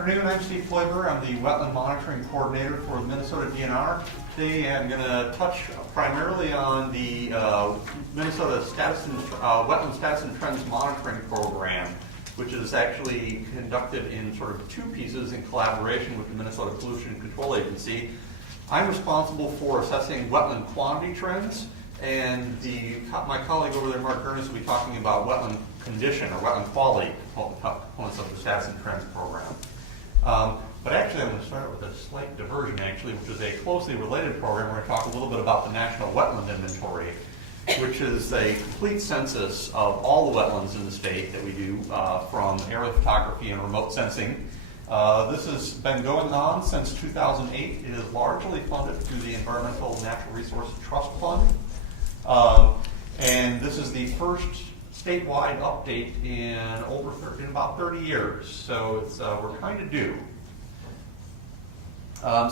afternoon. I'm Steve Floiber. I'm the Wetland Monitoring Coordinator for the Minnesota DNR. Today I'm going to touch primarily on the Minnesota Wetland Status and Trends Monitoring Program, which is actually conducted in sort of two pieces in collaboration with the Minnesota Pollution Control Agency. I'm responsible for assessing wetland quantity trends, and my colleague over there, Mark Ernest, will be talking about wetland condition or wetland quality components of the Status and Trends program. But actually, I'm going to start with a slight diversion, actually, which is a closely related program. We're going to talk a little bit about the National Wetland Inventory, which is a complete census of all the wetlands in the state that we do from aerial photography and remote sensing. This has been going on since 2008. It is largely funded through the Environmental Natural Resources Trust Fund. And this is the first statewide update in about 30 years. So it's we're kind of due.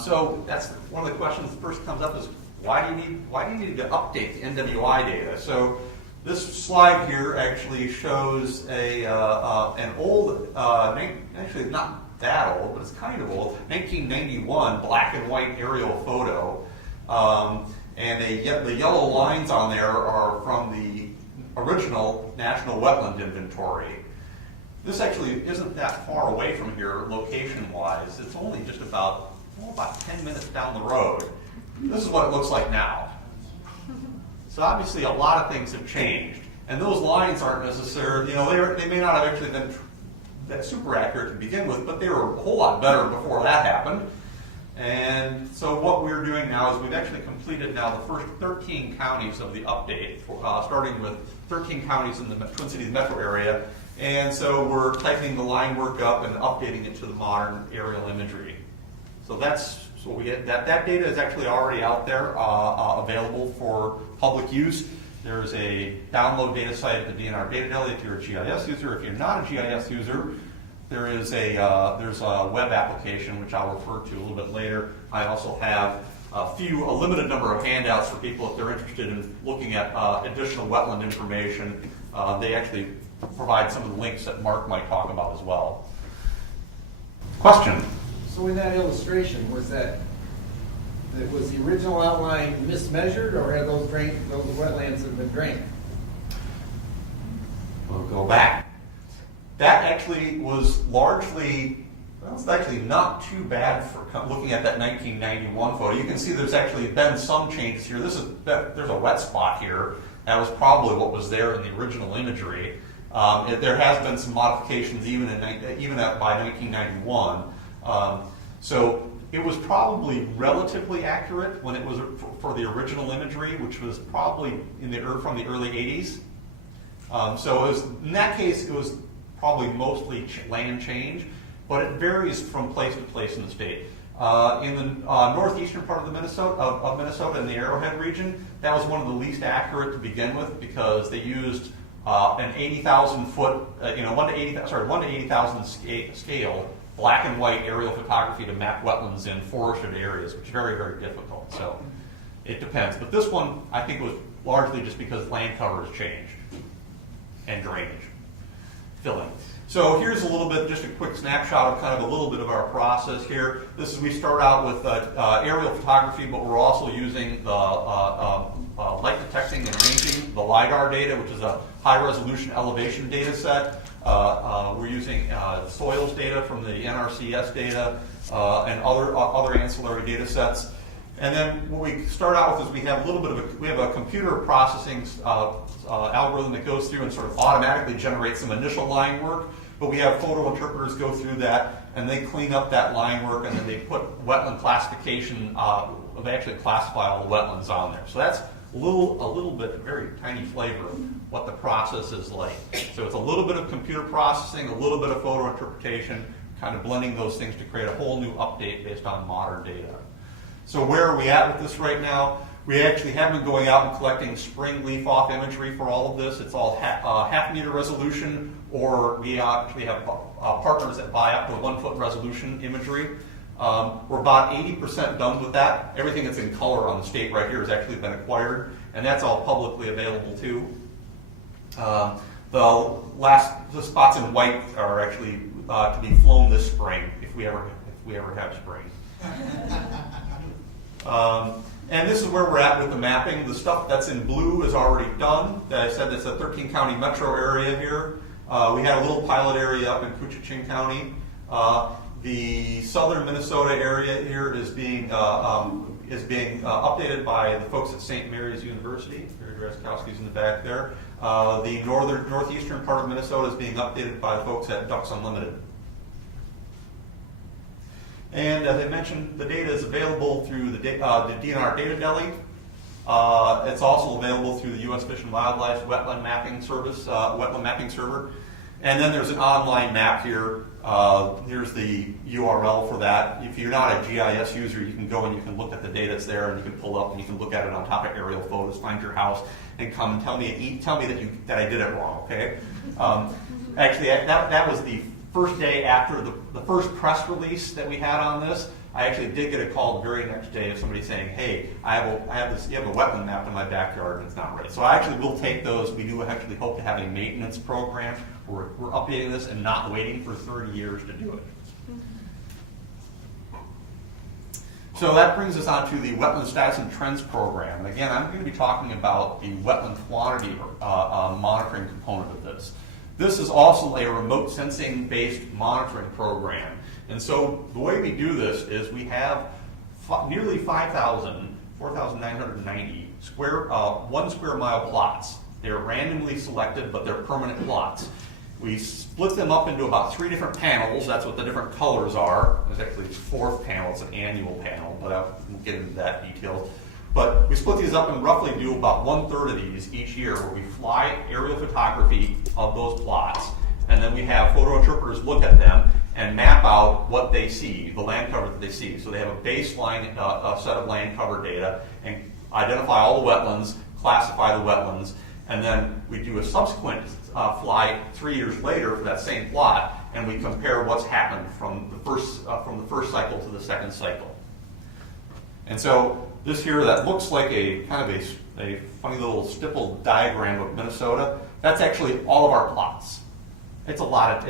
So that's one of the questions that first comes up is why do you need to update the NWI data? So this slide here actually shows an old, actually not that old, but it's kind of old, 1991 black and white aerial photo. And the yellow lines on there are from the original National Wetland Inventory. This actually isn't that far away from here location-wise. It's only just about 10 minutes down the road. This is what it looks like now. So obviously a lot of things have changed. And those lines aren't necessarily, they may not have actually been that super accurate to begin with, but they were a whole lot better before that happened. And so what we're doing now is we've actually completed now the first 13 counties of the update, starting with 13 counties in the Twin Cities metro area. And so we're tightening the line work up and updating it to the modern aerial imagery. So that's what we get. That data is actually already out there, available for public use. There's a download data site at the DNR Data Deli if you're a GIS user. If you're not a GIS user, there's a web application which I'll refer to a little bit later. I also have a limited number of handouts for people if they're interested in looking at additional wetland information. They actually provide some of the links that Mark might talk about as well. Question? So in that illustration, was the original outline mismeasured, or had those wetlands have been drained? We'll go back. That actually was largely, it's actually not too bad for looking at that 1991 photo. You can see there's actually been some changes here. There's a wet spot here. That was probably what was there in the original imagery. There has been some modifications even by 1991. So it was probably relatively accurate when it was for the original imagery, which was probably from the early 80s. So it was, in that case, it was probably mostly land change, but it varies from place to place in the state. In the northeastern part of Minnesota, in the Arrowhead region, that was one of the least accurate to begin with because they used an 80,000 foot, 1 to 80,000 scale black and white aerial photography to map wetlands in forested areas, which is very, very difficult. So it depends. But this one, I think, was largely just because land cover has changed and drainage, filling. So here's a little bit, just a quick snapshot of kind of a little bit of our process here. We start out with aerial photography, but we're also using the light detecting and ranging, the LiDAR data, which is a high-resolution elevation data set. We're using soils data from the NRCS data and other ancillary data sets. And then what we start out with is we have a computer processing algorithm that goes through and sort of automatically generates some initial line work. But we have photo interpreters go through that and they clean up that line work and then they put wetland classification. They actually classify all the wetlands on there. So that's a little bit, very tiny flavor of what the process is like. So it's a little bit of computer processing, a little bit of photo interpretation, kind of blending those things to create a whole new update based on modern data. So where are we at with this right now? We actually have been going out and collecting spring leaf-off imagery for all of this. It's all half-meter resolution, or we actually have partners that buy up to 1 foot resolution imagery. We're about 80% done with that. Everything that's in color on the state right here has actually been acquired, and that's all publicly available too. The spots in white are actually to be flown this spring if we ever have spring. And this is where we're at with the mapping. The stuff that's in blue is already done. I said it's a 13 county metro area here. We had a little pilot area up in Koochiching County. The southern Minnesota area here is being updated by the folks at St. Mary's University. Mary Drazkowski's in the back there. The northeastern part of Minnesota is being updated by the folks at Ducks Unlimited. And as I mentioned, the data is available through the DNR Data Deli. It's also available through the U.S. Fish and Wildlife Wetland Mapping Service, Wetland Mapping Server. And then there's an online map here. Here's the URL for that. If you're not a GIS user, you can go and you can look at the data that's there, and you can pull up and you can look at it on top of aerial photos, find your house, and come and tell me that I did it wrong. Okay. Actually, that was the first day after the first press release that we had on this. I actually did get a call the very next day of somebody saying, "Hey, you have a wetland map in my backyard and it's not right." So I actually will take those. We do actually hope to have a maintenance program where we're updating this and not waiting for 30 years to do it. So that brings us on to the Wetland Status and Trends program. Again, I'm going to be talking about the wetland quantity monitoring component of this. This is also a remote sensing-based monitoring program. And so the way we do this is we have nearly 4,990 1 square mile plots. They're randomly selected, but they're permanent plots. We split them up into about 3 different panels. That's what the different colors are. There's actually a 4th panel. It's an annual panel, but I won't get into that detail. But we split these up and roughly do about 1/3 of these each year, where we fly aerial photography of those plots, and then we have photo interpreters look at them and map out what they see, the land cover that they see. So they have a baseline set of land cover data and identify all the wetlands, classify the wetlands, and then we do a subsequent fly 3 years later for that same plot, and we compare what's happened from the first cycle to the second cycle. And so this here, that looks like a kind of a funny little stippled diagram of Minnesota. That's actually all of our plots. There's a lot of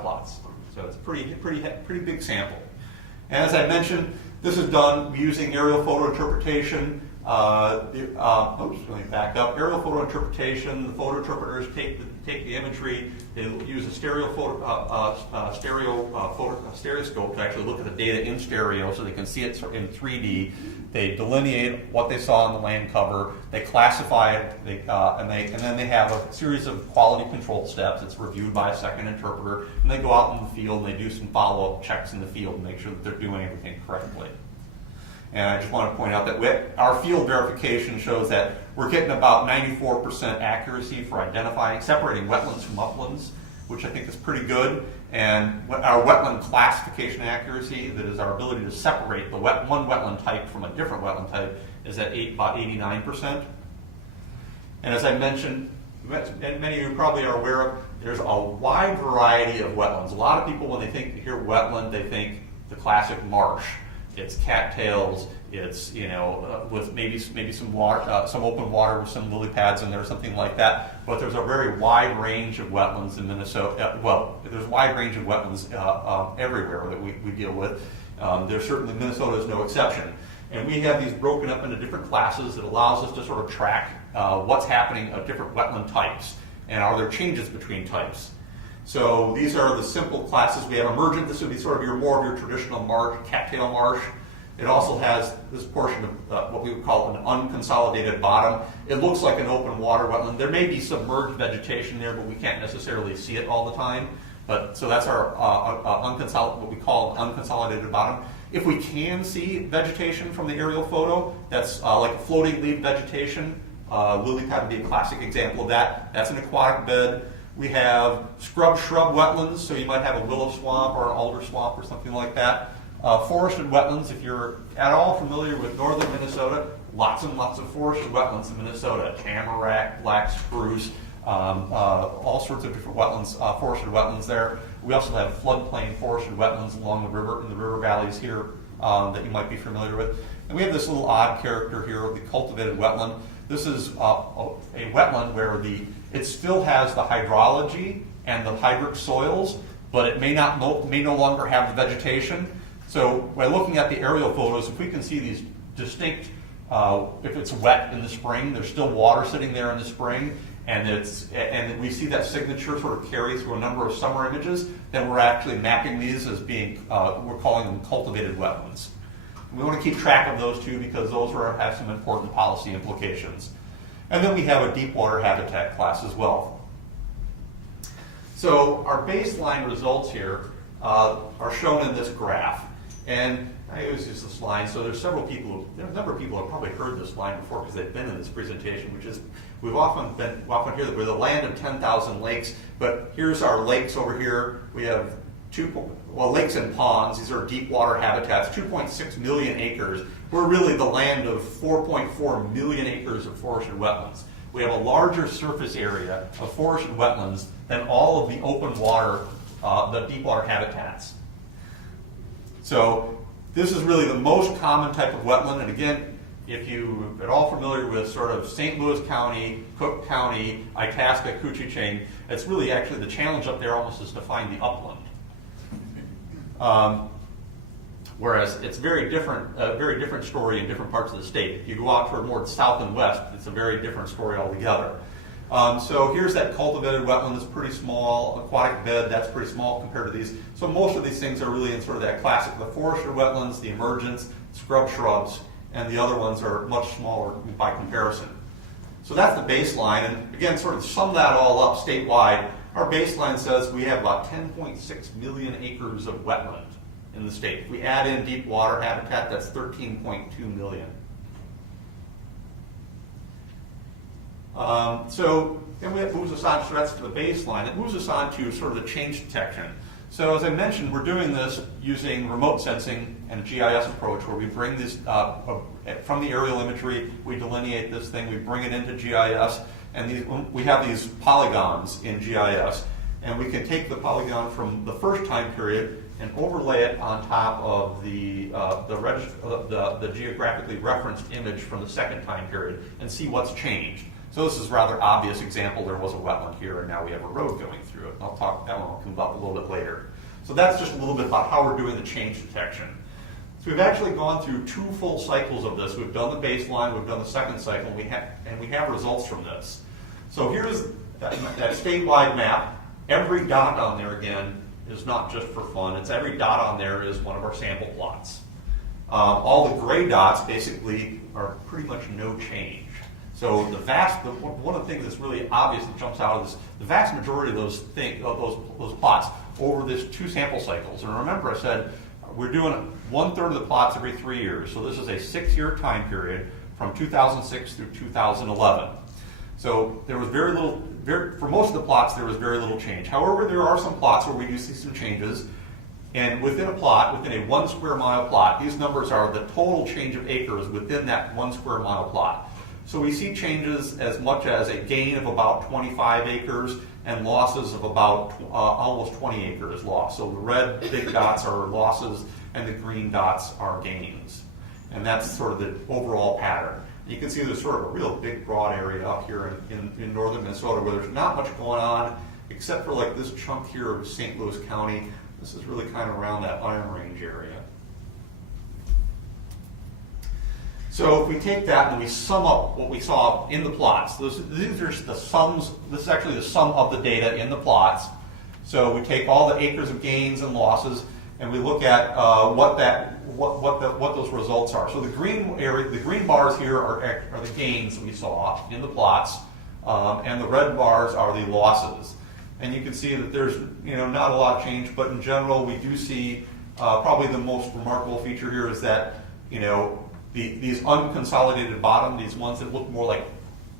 plots. So it's a pretty big sample. And as I mentioned, this is done using aerial photo interpretation. Let me back up. Aerial photo interpretation. The photo interpreters take the imagery. They use a stereoscope to actually look at the data in stereo, so they can see it in 3D. They delineate what they saw on the land cover. They classify it, and then they have a series of quality control steps. It's reviewed by a second interpreter, and they go out in the field and they do some follow-up checks in the field and make sure that they're doing everything correctly. And I just want to point out that our field verification shows that we're getting about 94% accuracy for separating wetlands from uplands, which I think is pretty good. And our wetland classification accuracy, that is our ability to separate one wetland type from a different wetland type, is at about 89%. And as I mentioned, and many of you probably are aware of, there's a wide variety of wetlands. A lot of people, when they hear wetland, they think the classic marsh. It's cattails. It's with maybe some water, some open water with some lily pads in there, something like that. But there's a very wide range of wetlands in Minnesota. There's a wide range of wetlands everywhere that we deal with. Minnesota is no exception. And we have these broken up into different classes that allows us to sort of track what's happening at different wetland types, and are there changes between types. So these are the simple classes. We have emergent. This would be sort of more of your traditional marsh, cattail marsh. It also has this portion of what we would call an unconsolidated bottom. It looks like an open water wetland. There may be submerged vegetation there, but we can't necessarily see it all the time. So that's our what we call an unconsolidated bottom. If we can see vegetation from the aerial photo, that's like a floating leaf vegetation. Lily pad would be a classic example of that. That's an aquatic bed. We have shrub wetlands, so you might have a willow swamp or an alder swamp or something like that. Forested wetlands, if you're at all familiar with northern Minnesota, lots and lots of forested wetlands in Minnesota. Tamarack, black spruce, all sorts of different wetlands, forested wetlands there. We also have floodplain forested wetlands along the river, in the river valleys here that you might be familiar with. And we have this little odd character here of the cultivated wetland. This is a wetland where it still has the hydrology and the hydric soils, but it may no longer have the vegetation. So by looking at the aerial photos, if we can see these distinct, if it's wet in the spring, there's still water sitting there in the spring, and we see that signature sort of carry through a number of summer images, then we're actually mapping these as being, we're calling them cultivated wetlands. We want to keep track of those too because those have some important policy implications. And then we have a deep water habitat class as well. So our baseline results here are shown in this graph. And I always use this line, so there's a number of people who have probably heard this line before because they've been in this presentation, which is, we often hear that we're the land of 10,000 lakes, but here's our lakes over here. We have lakes and ponds, these are deep water habitats, 2.6 million acres. We're really the land of 4.4 million acres of forested wetlands. We have a larger surface area of forested wetlands than all of the open water, the deep water habitats. So this is really the most common type of wetland, and again, if you're at all familiar with sort of St. Louis County, Cook County, Itasca, Couchiching, it's really actually the challenge up there almost is to find the upland. Whereas it's a very different story in different parts of the state. If you go out toward more south and west, it's a very different story altogether. So here's that cultivated wetland that's pretty small, aquatic bed, that's pretty small compared to these. So most of these things are really in sort of that classic, the forested wetlands, the emergence, scrub shrubs, and the other ones are much smaller by comparison. So that's the baseline, and again, sort of sum that all up statewide, our baseline says we have about 10.6 million acres of wetland in the state. If we add in deep water habitat, that's 13.2 million. So then it moves us on, so that's the baseline. It moves us on to sort of the change detection. So as I mentioned, we're doing this using remote sensing and a GIS approach where we bring this from the aerial imagery, we delineate this thing, we bring it into GIS, and we have these polygons in GIS, and we can take the polygon from the first time period and overlay it on top of the geographically referenced image from the second time period and see what's changed. So this is a rather obvious example. There was a wetland here, and now we have a road going through it. I'll talk, that one will come up a little bit later. So that's just a little bit about how we're doing the change detection. So we've actually gone through 2 full cycles of this. We've done the baseline, we've done the second cycle, and we have results from this. So here's that statewide map. Every dot on there, again, is not just for fun. It's every dot on there is one of our sample plots. All the gray dots basically are pretty much no change. So one of the things that's really obvious that jumps out of this, the vast majority of those plots over this 2 sample cycles. And remember, I said we're doing 1/3 of the plots every 3 years. So this is a 6-year time period from 2006 through 2011. So there was for most of the plots, there was very little change. However, there are some plots where we do see some changes. And within a plot, within a 1 square mile plot, these numbers are the total change of acres within that 1 square mile plot. So we see changes as much as a gain of about 25 acres and losses of about almost 20 acres lost. So the red big dots are losses and the green dots are gains. And that's sort of the overall pattern. You can see there's sort of a real big broad area up here in northern Minnesota where there's not much going on except for like this chunk here of St. Louis County. This is really kind of around that Iron Range area. So if we take that and we sum up what we saw in the plots, these are the sums. This is actually the sum of the data in the plots. So we take all the acres of gains and losses, and we look at what those results are. So the green bars here are the gains we saw in the plots, and the red bars are the losses. And you can see that there's not a lot of change, but in general we do see probably the most remarkable feature here is that these unconsolidated bottom, these ones that look more like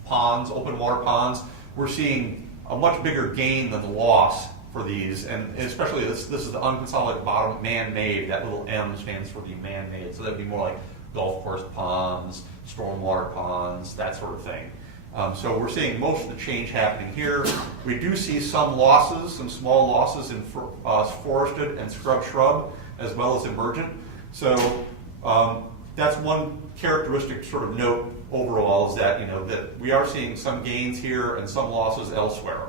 ponds, open water ponds, we're seeing a much bigger gain than the loss for these, and especially this is the unconsolidated bottom, man-made. That little M stands for the man-made, so that'd be more like golf course ponds, stormwater ponds, that sort of thing. So we're seeing most of the change happening here. We do see some losses, some small losses in forested and scrub shrub, as well as emergent. So that's one characteristic sort of note overall is that that we are seeing some gains here and some losses elsewhere.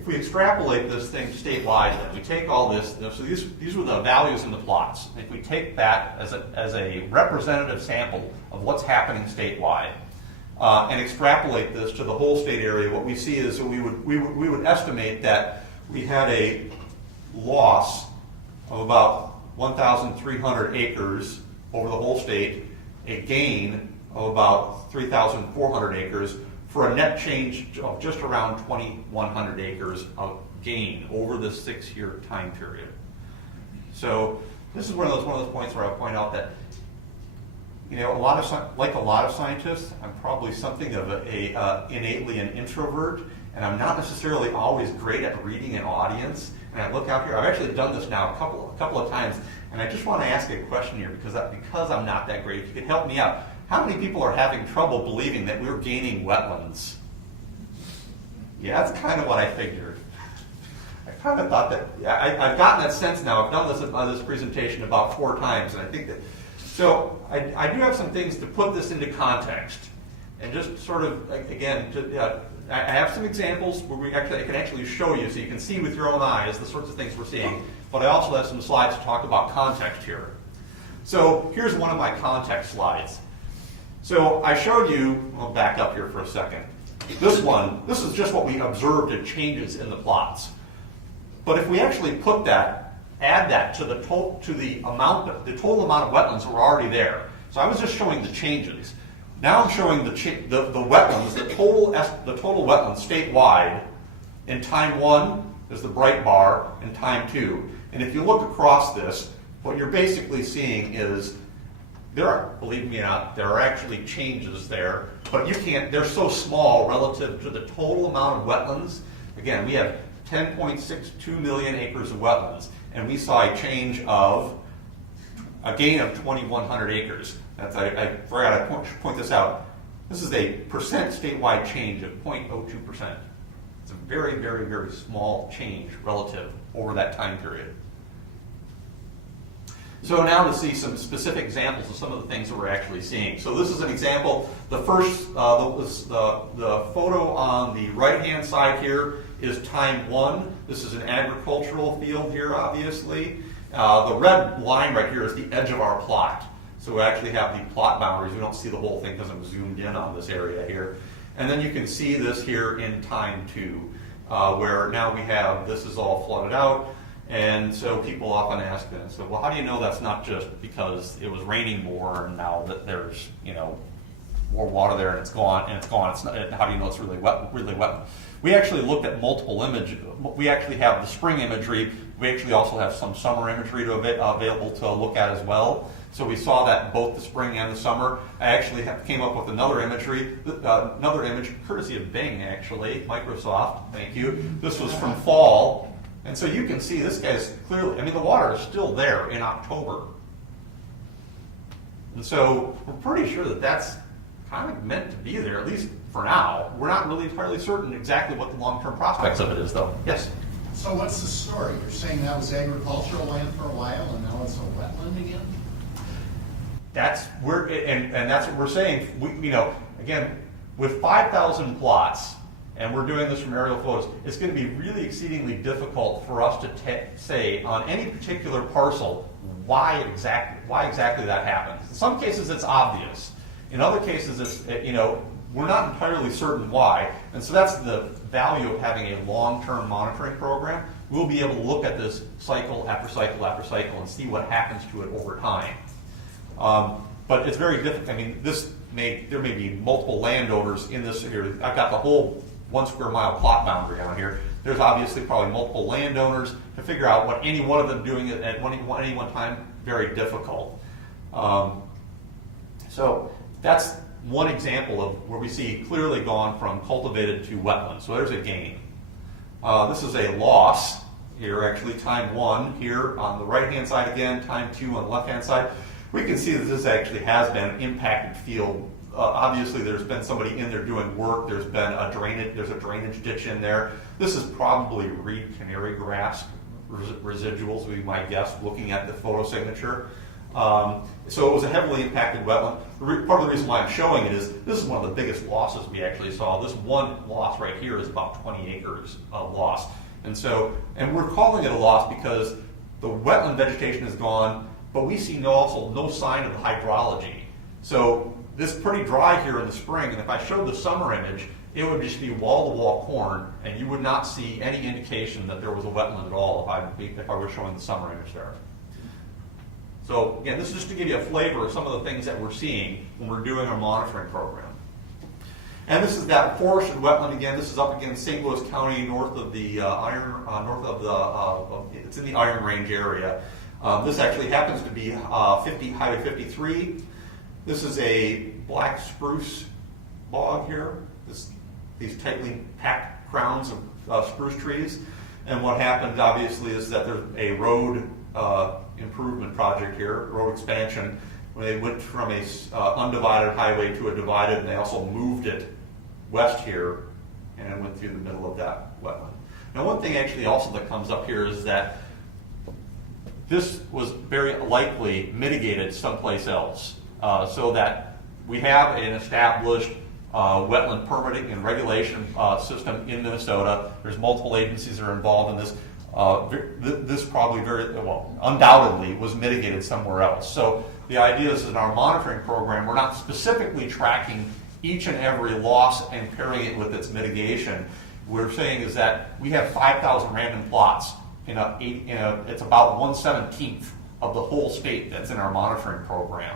if we extrapolate this thing statewide, then we take all this, so these were the values in the plots. If we take that as a representative sample of what's happening statewide, and extrapolate this to the whole state area, what we see is that we would estimate that we had a loss of about 1,300 acres over the whole state, a gain of about 3,400 acres, for a net change of just around 2,100 acres of gain over this 6-year time period. So this is one of those points where I point out that, you know, like a lot of scientists, I'm probably something of innately an introvert, and I'm not necessarily always great at reading an audience. And I look out here, I've actually done this now a couple of times, and I just want to ask a question here because I'm not that great. If you could help me out, how many people are having trouble believing that we're gaining wetlands? Yeah, that's kind of what I figured. I kind of thought that, yeah, I've gotten that sense now. I've done this presentation about 4 times, and I think that, so I do have some things to put this into context, and just sort of, again, I have some examples where I can actually show you so you can see with your own eyes the sorts of things we're seeing, but I also have some slides to talk about context here. So here's one of my context slides. So I showed you, I'll back up here for a second. This is just what we observed in changes in the plots. But if we actually add that to the total amount of wetlands that were already there. So I was just showing the changes. Now I'm showing the wetlands, the total wetlands statewide in time 1 is the bright bar, in time 2. And if you look across this, what you're basically seeing is believe me or not, there are actually changes there, but they're so small relative to the total amount of wetlands. Again, we have 10.62 million acres of wetlands, and we saw a gain of 2,100 acres. I forgot to point this out. This is a percent statewide change of 0.02%. It's a very, very, very small change relative over that time period. So now to see some specific examples of some of the things that we're actually seeing. So this is an example. The first, the photo on the right-hand side here is time 1. This is an agricultural field here, obviously. The red line right here is the edge of our plot. So we actually have the plot boundaries. We don't see the whole thing because I'm zoomed in on this area here. And then you can see this here in time 2, where now we have, this is all flooded out. And so people often ask, so well, how do you know that's not just because it was raining more and now that there's, you know, more water there and it's gone, It's not, how do you know it's really wet? We actually looked at multiple images. We actually have the spring imagery. We actually also have some summer imagery available to look at as well. So we saw that both the spring and the summer. I actually came up with another image courtesy of Bing, actually, Microsoft. Thank you. This was from fall. And so you can see this guy's clearly, I mean, the water is still there in October. And so we're pretty sure that that's kind of meant to be there, at least for now. We're not really entirely certain exactly what the long-term prospects of it is, though. Yes? So what's the story? You're saying that was agricultural land for a while and now it's a wetland again? That's what we're saying. Again, with 5,000 plots, and we're doing this from aerial photos, it's going to be really exceedingly difficult for us to say on any particular parcel why exactly that happens. In some cases, it's obvious. In other cases, it's we're not entirely certain why. And so that's the value of having a long-term monitoring program. We'll be able to look at this cycle after cycle after cycle and see what happens to it over time. But it's very difficult. I mean, there may be multiple landowners in this area. I've got the whole 1 square mile plot boundary on here. There's obviously probably multiple landowners. To figure out what any one of them doing at any one time, very difficult. So that's one example of where we see clearly gone from cultivated to wetland. So there's a gain. This is a loss here, actually, time 1 here on the right-hand side again, time 2 on the left-hand side. We can see that this actually has been an impacted field. Obviously, there's been somebody in there doing work. There's a drainage ditch in there. This is probably reed canary grass residuals, we might guess, looking at the photo signature. So it was a heavily impacted wetland. Part of the reason why I'm showing it is this is one of the biggest losses we actually saw. This one loss right here is about 20 acres of loss. And we're calling it a loss because the wetland vegetation is gone, but we see also no sign of the hydrology. So this is pretty dry here in the spring, and if I showed the summer image, it would just be wall-to-wall corn, and you would not see any indication that there was a wetland at all if I were showing the summer image there. So again, this is just to give you a flavor of some of the things that we're seeing when we're doing our monitoring program. And this is that forested wetland again. This is up against St. Louis County, north of the it's in the Iron Range area. This actually happens to be Highway 53. This is a black spruce bog here. These tightly packed crowns of spruce trees. And what happened, obviously, is that there's a road improvement project here, road expansion, where they went from a undivided highway to a divided, and they also moved it west here, and it went through the middle of that wetland. Now, one thing actually also that comes up here is that this was very likely mitigated someplace else, so that we have an established wetland permitting and regulation system in Minnesota. There's multiple agencies that are involved in this. This probably undoubtedly was mitigated somewhere else. So the idea is in our monitoring program, we're not specifically tracking each and every loss and pairing it with its mitigation. We're saying is that we have 5,000 random plots it's about 1/17 of the whole state that's in our monitoring program.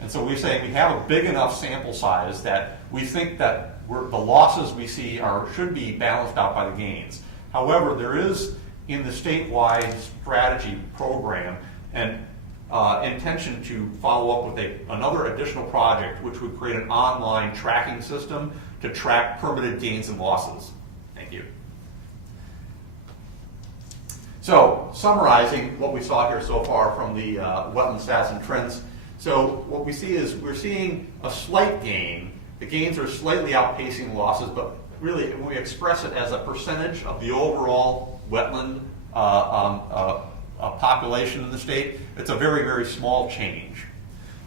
And so we're saying we have a big enough sample size that we think that the losses we see should be balanced out by the gains. However, there is in the statewide strategy program an intention to follow up with another additional project which would create an online tracking system to track permitted gains and losses. Thank you. So, summarizing what we saw here so far from the wetland stats and trends. So what we see is we're seeing a slight gain. The gains are slightly outpacing losses, but really when we express it as a percentage of the overall wetland population in the state, it's a very, very small change.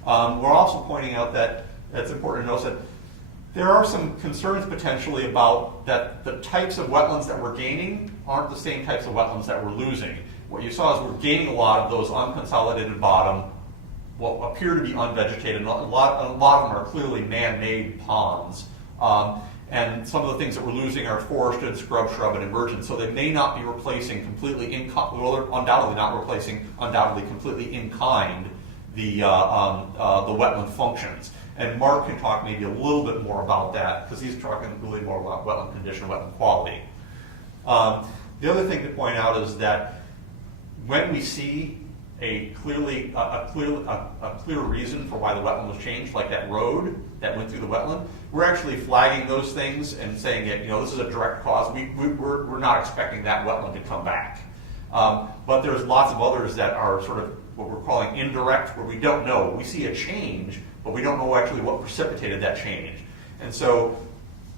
We're also pointing out that it's important to note that there are some concerns potentially about that the types of wetlands that we're gaining aren't the same types of wetlands that we're losing. What you saw is we're gaining a lot of those unconsolidated bottom, what appear to be unvegetated, and a lot of them are clearly man-made ponds. And some of the things that we're losing are forested, scrub, shrub, and emergent. So they may not be replacing completely well, they're undoubtedly not replacing completely in kind the wetland functions. And Mark can talk maybe a little bit more about that because he's talking really more about wetland condition, wetland quality. The other thing to point out is that when we see a clear reason for why the wetland was changed, like that road that went through the wetland, we're actually flagging those things and saying that this is a direct cause. We're not expecting that wetland to come back. But there's lots of others that are sort of what we're calling indirect, where we don't know. We see a change, but we don't know actually what precipitated that change. And so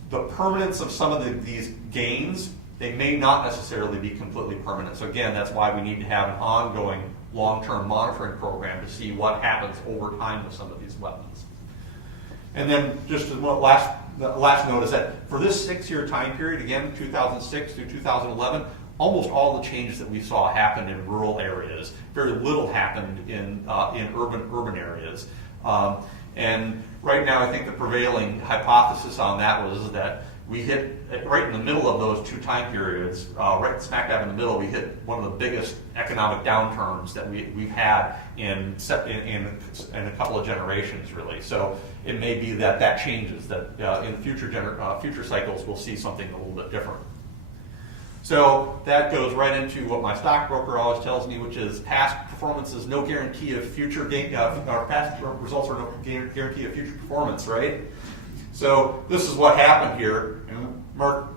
the permanence of some of these gains, they may not necessarily be completely permanent. So again, that's why we need to have an ongoing long-term monitoring program to see what happens over time with some of these wetlands. And then just the last note is that for this 6-year time period, again, 2006 through 2011, almost all the changes that we saw happened in rural areas. Very little happened in urban areas. And right now, I think the prevailing hypothesis on that was that we hit, right in the middle of those two time periods, right smack dab in the middle, we hit one of the biggest economic downturns that we've had in a couple of generations, really. So it may be that changes, that in future cycles we'll see something a little bit different. So that goes right into what my stockbroker always tells me, which is past performance is no guarantee of future gain, or past results are no guarantee of future performance, right? So this is what happened here, and mark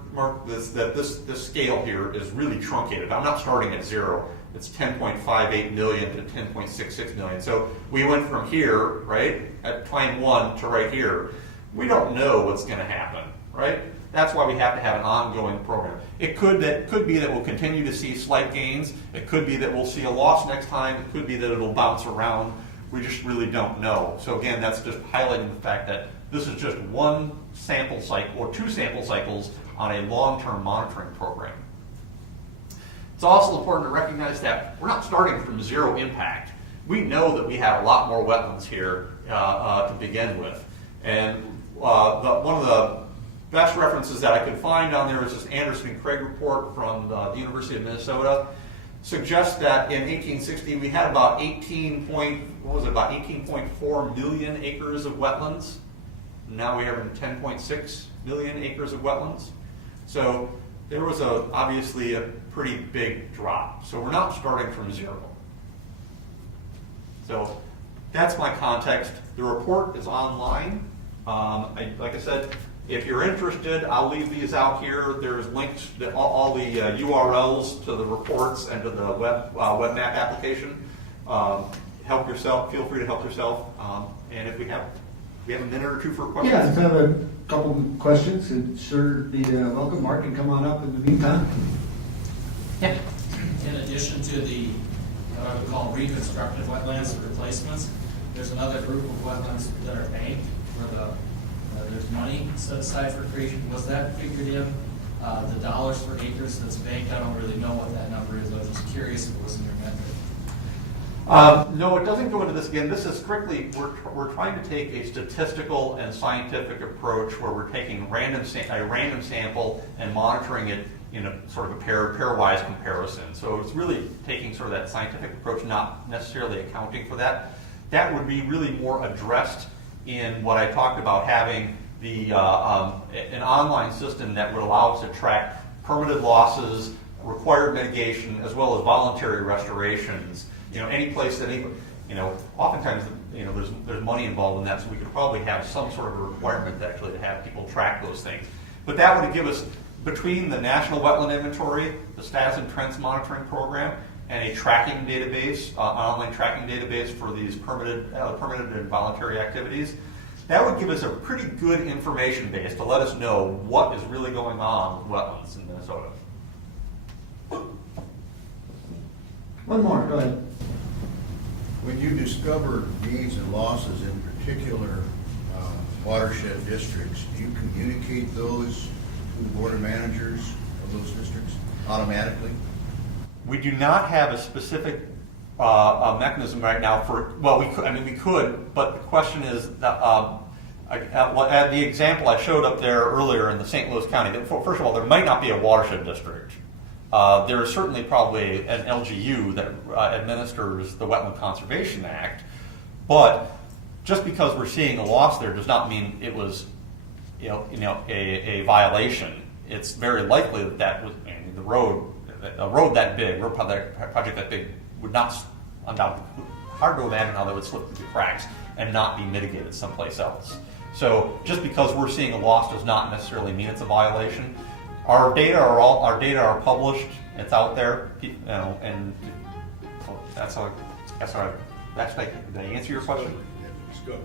this scale here is really truncated. I'm not starting at 0. It's 10.58 million to 10.66 million. So we went from here, right, at time 1 to right here. We don't know what's going to happen, right? That's why we have to have an ongoing program. It could be that we'll continue to see slight gains. It could be that we'll see a loss next time. It could be that it'll bounce around. We just really don't know. So again, that's just highlighting the fact that this is just one sample cycle or two sample cycles on a long-term monitoring program. It's also important to recognize that we're not starting from zero impact. We know that we have a lot more wetlands here to begin with. And one of the best references that I could find on there is this Anderson and Craig report from the University of Minnesota. Suggests that in 1860 we had about 18.4 million acres of wetlands. Now we have 10.6 million acres of wetlands. So there was obviously a pretty big drop. So we're not starting from zero. So that's my context. The report is online. Like I said, if you're interested, I'll leave these out here. There's links to all the URLs to the reports and to the web map application. Help yourself. Feel free to help yourself. And if we have a minute or two for questions. Yeah, if I have a couple of questions, it'd sure be welcome. Mark can come on up in the meantime. Yeah. In addition to the what I would call reconstructed wetlands replacements, there's another group of wetlands that are banked where there's money set aside for creation. Was that figured in the dollars for acres that's banked? I don't really know what that number is. I was just curious if it was in your metric. No, it doesn't go into this. Again, this is strictly, we're trying to take a statistical and scientific approach where we're taking a random sample and monitoring it in a sort of a pairwise comparison. So it's really taking sort of that scientific approach, not necessarily accounting for that. That would be really more addressed in what I talked about, having an online system that would allow us to track permitted losses, required mitigation, as well as voluntary restorations. Any place that oftentimes, there's money involved in that, so we could probably have some sort of a requirement actually to have people track those things. But that would give us, between the National Wetland Inventory, the Stats and Trends Monitoring Program, and a tracking database, an online tracking database for these permitted and voluntary activities, that would give us a pretty good information base to let us know what is really going on with wetlands in Minnesota. One more, go ahead. When you discover needs and losses in particular watershed districts, do you communicate those to the board of managers of those districts automatically? We do not have a specific mechanism right now for, well, we could, but the question is, the example I showed up there earlier in the St. Louis County, first of all, there might not be a watershed district. There is certainly probably an LGU that administers the Wetland Conservation Act, but just because we're seeing a loss there does not mean it was, a violation. It's very likely that was a road that big, project that big would not, undoubtedly, hard to imagine how that would slip through the cracks and not be mitigated someplace else. So just because we're seeing a loss does not necessarily mean it's a violation. Our data are published. It's out there, and so that's how. Did I answer your question? Discovery.